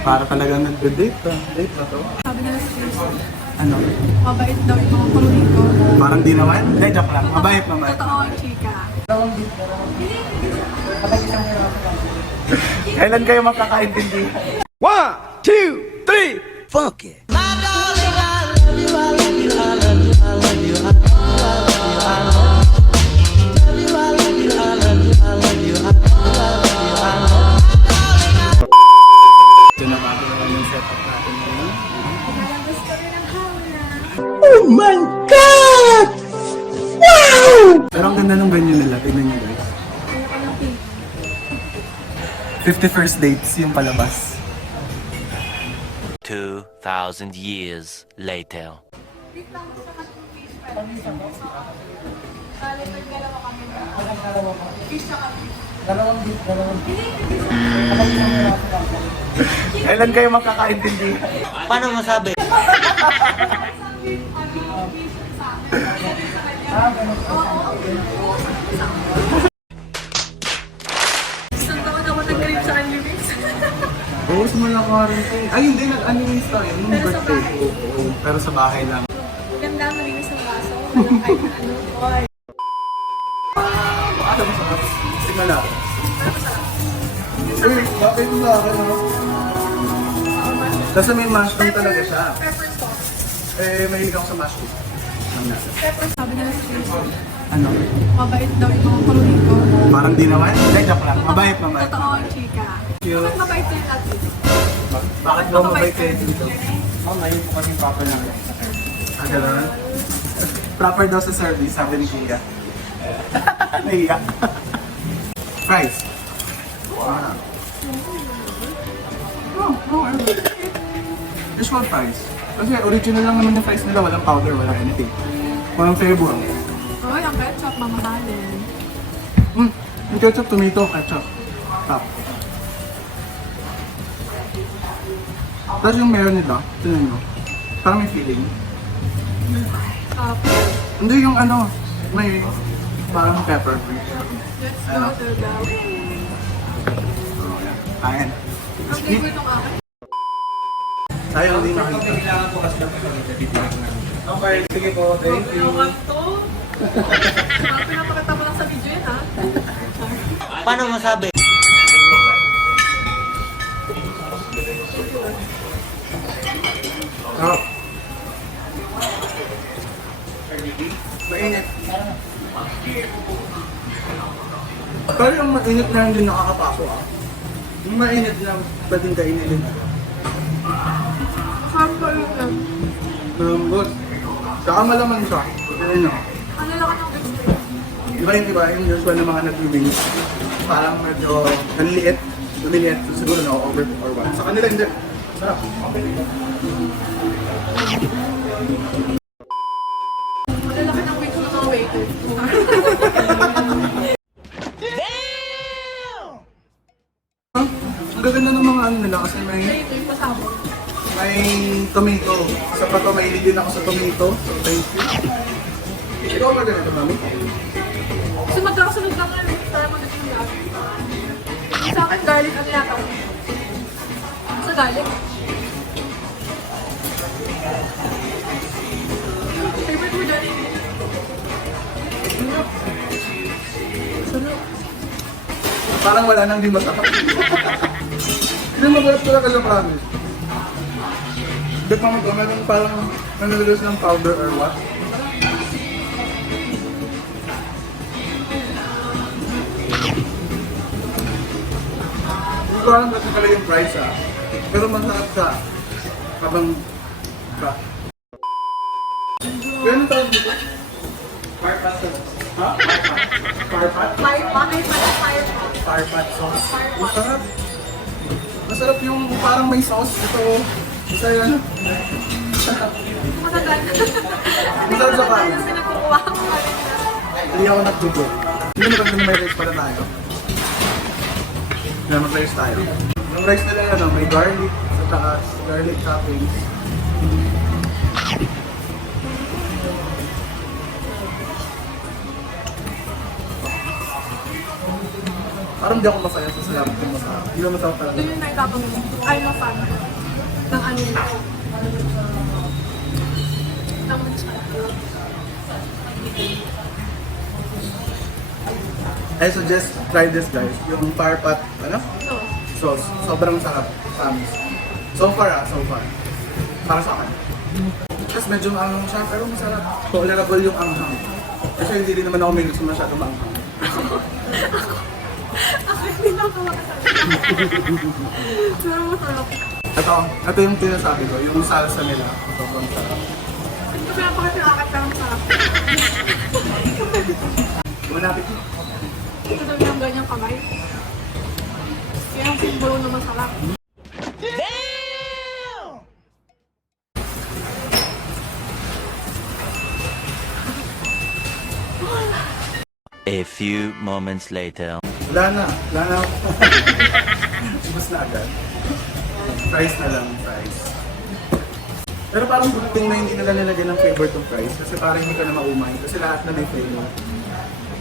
Para talagang nag-date ka. Date ba to? Sabi nila sa Facebook, Ano? mabait daw yung mga pamilya ko. Parang di naman? Hindi, joke lang. Mabait naman. Totoo ang chika. Kailan kayo magkakaintindi? 1, 2, 3, fuck it. Ito na bago naman yung setup natin ngayon. Lalabas kami ng hawla. Oh my God! Wow! Pero ang ganda ng venue nila. Tignan nyo guys. Ano ka ng pink? 51st dates yung palabas. 2,000 years later. Pink lang ko sa katong fish friend. Kali may dalawa kami na. Fish sa kami. Kailan kayo magkakaintindi? Paano masabi? Isang taon ako nag-crib sa Unli. Oo, simula quarantine. Ay, hindi. Nag-animate tayo. Nung Pero sa birthday bahay. ko. Oo, pero sa bahay lang. Ganda malinis ng baso. Walang kahit na ano. Oy. Alam mo sa mas. Simula. Uy, bakit mo sa akin, no? Kasi may mushroom talaga siya. Pepper sauce. Eh, mahilig ako sa mushroom. Pepper sabi nila sa Facebook, Ano? mabait daw yung mga pamilya ko. Parang di naman? Hindi, joke lang. Mabait naman. Totoo ang chika. Cute. Bakit mabait kayo natin? Bakit ba mabait kayo dito? Oh, ngayon po kasi proper lang. Ah, gano'n? Proper daw sa service, sabi ni Kuya. Nahiya. Fries. Wow. Usual fries. Kasi original lang naman yung fries nila, walang powder, walang anything. Walang flavor. Oy, ang ketchup, mamahalin. Yung ketchup, tomato, ketchup. Top. Tapos yung meron nila, tignan nyo. Parang may feeling. Hindi yung ano, may parang pepper. Let's go to the way. Ayan. Ang favorite ng akin. Sayang din nakita. Kailangan po kasi ng pag-ibigay. Okay, sige po. Thank you. Ewan to. Pinapakita mo lang sa video yan, ha? Paano masabi? Sarap. Mainit. Pero yung mainit na hindi nakakapaso ah. Yung mainit na pwedeng kainin din. Masarap ba yun yan? Malambot. Saka malaman siya. Ano? Ano lang ka ng vegetable? Iba yung usual na mga nag-wings. Parang medyo maliliit. Maliliit. Siguro na-over or what. Sa kanila hindi. Sarap. Malalaki ng weight ng mga waiter. Ang gaganda ng mga ano nila kasi may Ito yung pasabog. tomato. Sa pato, mahilig din ako sa tomato. So, thank you. Ikaw ba ganito, mami? Kasi magkakasunod lang nga. Tayo mag-ito yung lahat. Sa akin, garlic ang yata. Sa garlic. Favorite mo dyan? Sarap. Parang wala nang di masarap. Hindi masarap talaga sa promise. Ba't mami ko, meron parang nanalagas ng powder or what? Hindi ko alam kasi pala yung price ah. Pero masarap siya. Habang ba? Ganun tawag dito? Firepat sauce. Ha? Firepat? Firepat sauce. Masarap. Masarap yung parang may sauce. Ito, isa yan. Matagal. Masarap sa kain. Kasi nakukuha ko pa rin na. Hindi ako nagdugo. Hindi mo kasi may rice pala tayo. Kaya mag-rice tayo. Yung rice nila ano, may garlic sa taas, garlic toppings. Parang di ako masaya sa salamat ng masarap. Hindi naman masarap talaga. Doon yung naitapang ay na fan ng ano nila. Namen siya. I suggest try this guys. Yung fire pot, ano? So, Sauce. Sobrang sarap. Promise. So far so far. Para sa akin. Tapos medyo anghang siya, pero masarap. Tolerable yung anghang. Kasi hindi din naman ako may gusto masyado maanghang. ako hindi lang ako makasarap. Pero masarap. Ito yung tinasabi ko, yung salsa nila. Sobrang sarap. Ito pinapakasirakat ka ng sarap. Malapit mo. Ito daw yung ganyang kamay. Kaya yung simbolo na masarap. A few moments later. Wala na ako. Ubus na agad. Fries na lang, fries. Pero parang good thing na hindi nila nilagyan ng flavor tong fries kasi parang hindi ka na maumay kasi lahat na may flavor.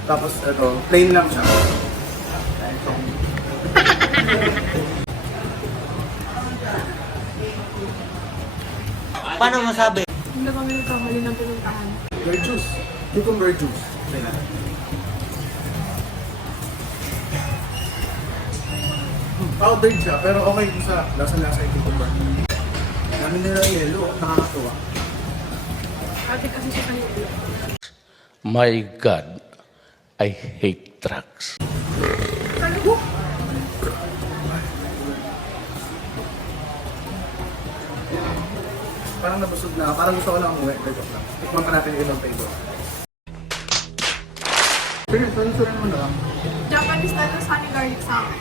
Tapos ito, plain lang siya. Paano masabi? Hindi kami nagkamali ng pinuntahan. Beer juice. Cucumber juice. Kaya na. Powdered siya, pero okay yung sa lasa-lasa yung cucumber. Dami nila yelo, nakakatuwa. Ate kasi siya kanina. My God, I hate drugs. Ano? Parang nabusog na, parang gusto ko lang umuwi. Pero lang. Tikman pa natin yung ibang flavor. Pero sunod mo na lang. Japanese style na honey garlic sa akin.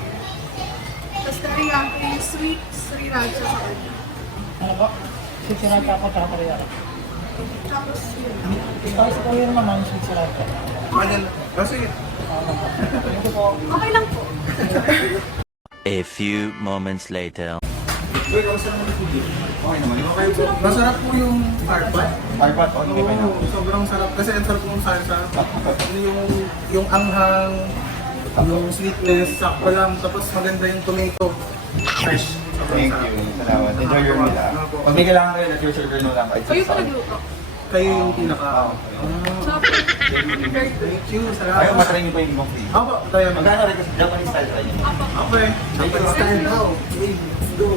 Tapos teriyaki, sweet sriracha sa kanya. Ano po? Sitsirata ako tsaka teriyaki. Tapos yun. Tapos ko yun naman, sitsirata. Manyan. Kasi, Ito po. Okay lang po. A few moments later. Wait, ako sa naman food. Okay naman. okay po. Masarap po yung farpat. Firepat, okay pa na. Oo, sobrang sarap. Kasi ang sarap ng salsa. Yung anghang, yung sweetness, sakto lang. Tapos maganda yung tomato. Fresh. Sobrang Thank sarap. you. Salamat. Enjoy your meal ah. Pag may kailangan kayo, let your server know lang. Kayo pa nagluto. Kayo yung pinaka... Sarap. Very good. Thank you. Ayaw, Salamat. matry niyo pa yung mukbang. Ako, tayo. Magkano rin kasi Japanese style tayo. Okay. Japanese style now. Let's go.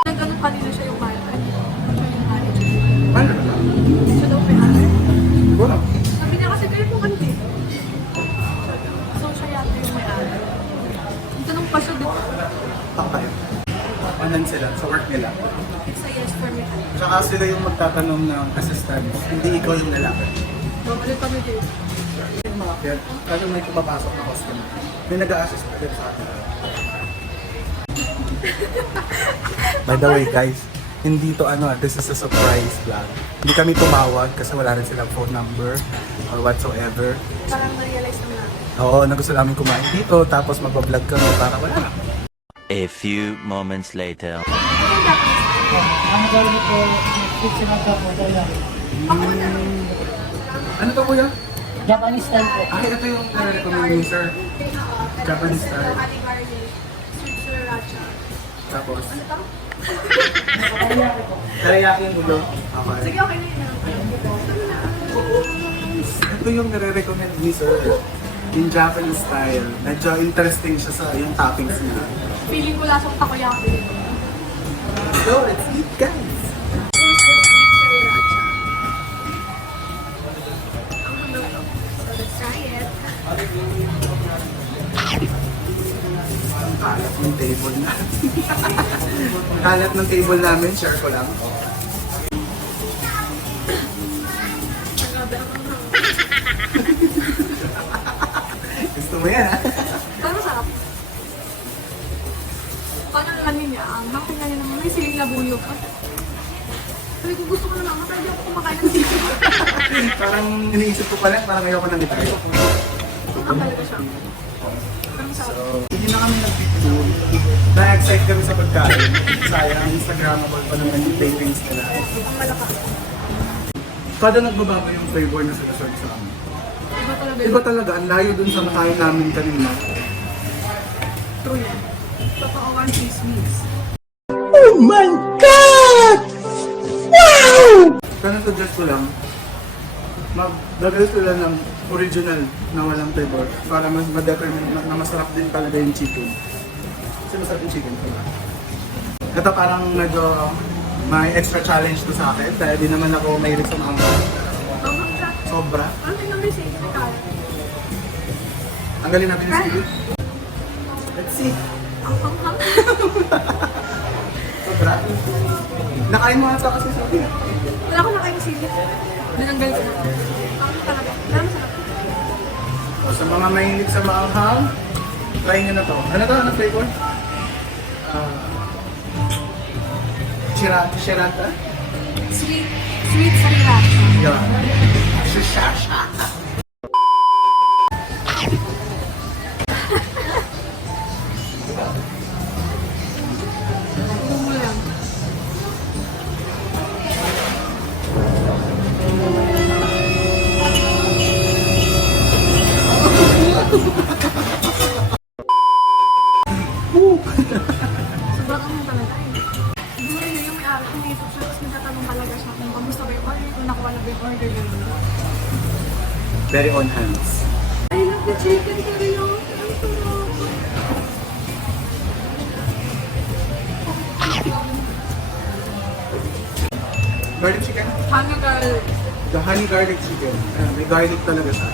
Nag-ano kanina siya yung manager. Siya yung manager. Ano na lang? Siya daw manager. Wala. Sabi niya kasi kayo po kanina. So siya yata yung manager. Tanong pa siya dito. Tayo. Anan sila sa work nila. Sa yes for me. Tsaka sila yung magtatanong ng assistant. Hindi ikaw yung lalaki. Bumalik kami dito. Yung mga kaya, lalo may pumapasok na customer. May nag-a-assist pa din sa akin. By the way guys, hindi to this is a surprise vlog. Hindi kami tumawag kasi wala rin silang phone number or whatsoever. Parang na-realize naman natin. Oo, nagusto namin kumain dito tapos magbablog kami para wala. A few moments later. Ang gawin ko, sitsirata po, teriyaki. Ano to kuya? Japanese style po. Ay, ito yung nare-recommend ni sir. Japanese style. Honey garlic, sweet sriracha. Tapos, Ano to? Teriyaki po. teriyaki yung ulo. Okay. Sige, okay na yun. Ito yung nare-recommend ni sir. In Japanese style. Medyo interesting siya sa yung toppings niya. Feeling ko lasang takoyaki. So, let's eat guys! Let's try it. Ang kalat ng table natin. Ang kalat ng table namin, share ko lang. Gusto mo yan, ha? Pero sarap. Paano naman niya? Ang bakit nga naman may siling na bulo pa. Sabi ko gusto ko na lang, matay ako kumakain ng sili. Parang iniisip ko pala, parang ayoko nang itayo. Ang talaga siya. Parang sarap. So, hindi na kami nag-picture. Na-excite kami sa pagkain. Sayang, Instagramable pa naman yung tapings nila. Ang malakas. Kada nagbabago yung flavor na sinaserve sa amin. Iba talaga Iba talaga, ang layo dun sa nakain namin kanina. True yan. Totoo ang chismis. Pero suggest ko lang, magdagdag sila ng original na walang flavor para mas ma-determine na masarap din talaga yung chicken. Kasi masarap yung chicken. Ito parang medyo may extra challenge to sa akin dahil di naman ako mahilig sa mga Sobrang siya. sobra. Ano yung naman siya? May kalat. Tanggalin natin yung sili. Let's see. Ang hang-hang. Sobra. Nakain mo ata kasi sili. Wala ko nakain sili. Binanggal ko. Ang talaga. Wala masarap. O, sa mga mahilig sa maanghang, try nyo na to. Ano to? Ano flavor? Chirata? Sweet. Sweet sriracha. Yeah. Shashasha. Mo lang. Sobrang ano talaga eh. Siguro yun yung may-ari kung naisip siya, tapos nagtatanong talaga siya kung kamusta ba yung order, kung nakuha na ba yung order, gano'n. Very on hands. I love the chicken curry, oh. Ang sarap. Garlic chicken? Hanagal. The honey garlic chicken. May garlic talaga siya.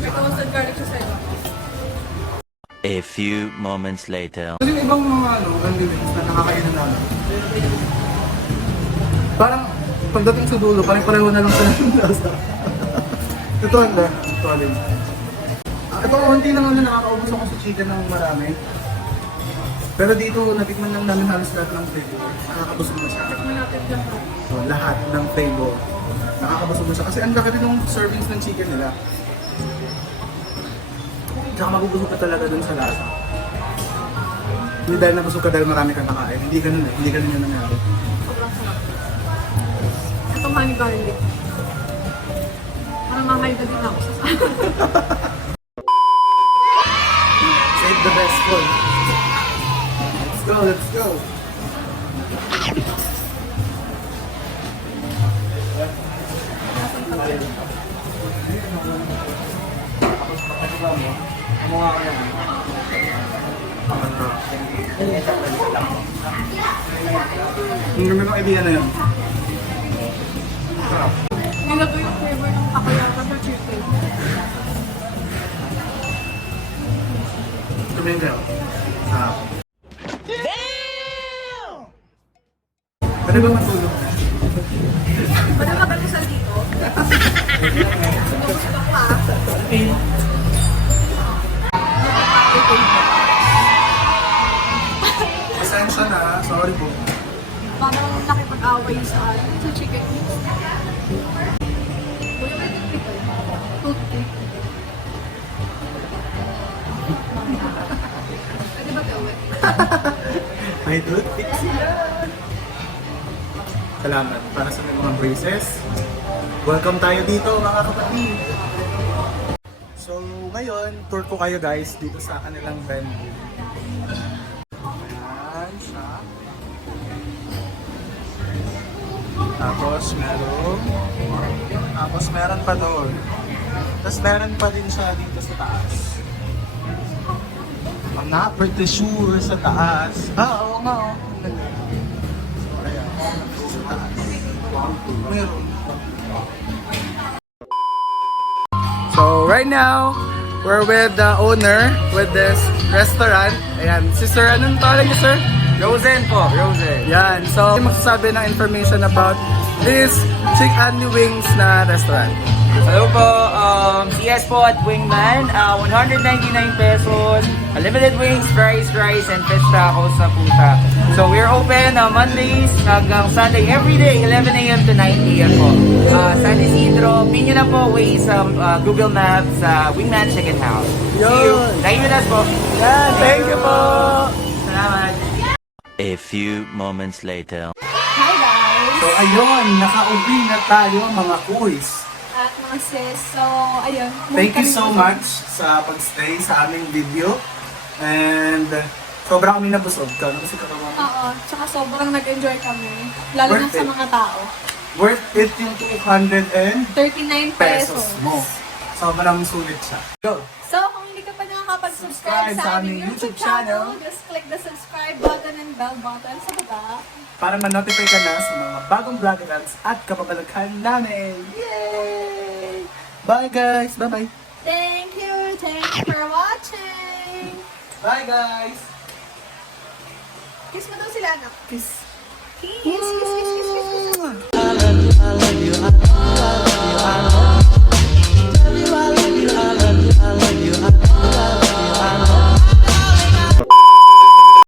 May toasted garlic siya sa iba. A few moments later. Kasi yung ibang mga condiments na nakakainan namin. Parang pagdating sa dulo, parang pareho na lang sa lasa. Ito handa. Ito alin. Ito konti lang na nakakaubos ako sa chicken ng marami. Pero dito, natikman lang namin halos lahat ng flavor. Nakakabusog na siya. Tikman natin lahat. So, lahat ng flavor. Nakakabusog na siya. Kasi ang laki din ng servings ng chicken nila. Tsaka mabubusog ka talaga dun sa lasa. Hindi dahil nabusog ka dahil marami kang nakain. Hindi ganun eh. Hindi ganun yung nangyari. Sobrang sarap. Itong honey garlic. Parang mamahalda din ako sa Save the best food. Let's go, let's go. Ang ganda ng idea na yun. Sarap. nilagay yung flavor ng takoyaki sa chicken. Tumingin kayo. Sarap. Pwede ba matulog? Pwede ba kamisal dito? Sumubos ka pa. Pasensya na, sorry po. Parang nakipag-away sa chicken. Toothpick. Pwede ba gawin? May toothpick sila. Salamat para sa mga braces. Welcome tayo dito mga kapatid. So ngayon, tour ko kayo guys dito sa kanilang venue. Ayan siya. Tapos meron pa doon. Tapos meron pa din siya dito sa taas. I'm not pretty sure sa taas. Oo nga oh. So ayan, sa taas. Meron. So right now, we're with the owner with this restaurant. Ayan, si Sir, anong tawag niyo, Sir? Rosen po, Rosen. Yan, so magsasabi ng information about this Unli Wings na restaurant. Hello po, CS po at Wingman, 199 pesos, unlimited wings, fries, rice, and fish tacos na puta. So we're open Mondays hanggang Sunday, every day, 11 a.m. to 9 a.m. po. San Isidro, pin nyo na po, way sa Google Maps, Wingman Chicken House. See you. Naiunas po. Yan, thank you po! Salamat. A few moments later. Hi guys! So ayun, nakauwi na tayo mga kuys. At mga mga sis. So, ayun. Thank you so much sa pagstay sa aming video. And sobrang kami nabusog ka. Kasi kakawa. Oo, tsaka sobrang nag-enjoy kami. Lalo na Worth sa it. mga tao. Worth it yung 239 39 pesos pesos. mo. Sobrang sulit siya. Go! So, kung hindi ka pa nakakapag-subscribe sa aming YouTube channel, just click the subscribe button and bell button sa baba. Para ma-notify ka na sa mga bagong vloggerants at kapabalaghan namin. Yay! Bye guys! Bye-bye! Thank you for watching! Bye guys! Kiss mo daw sila, anak. Peace! Kiss!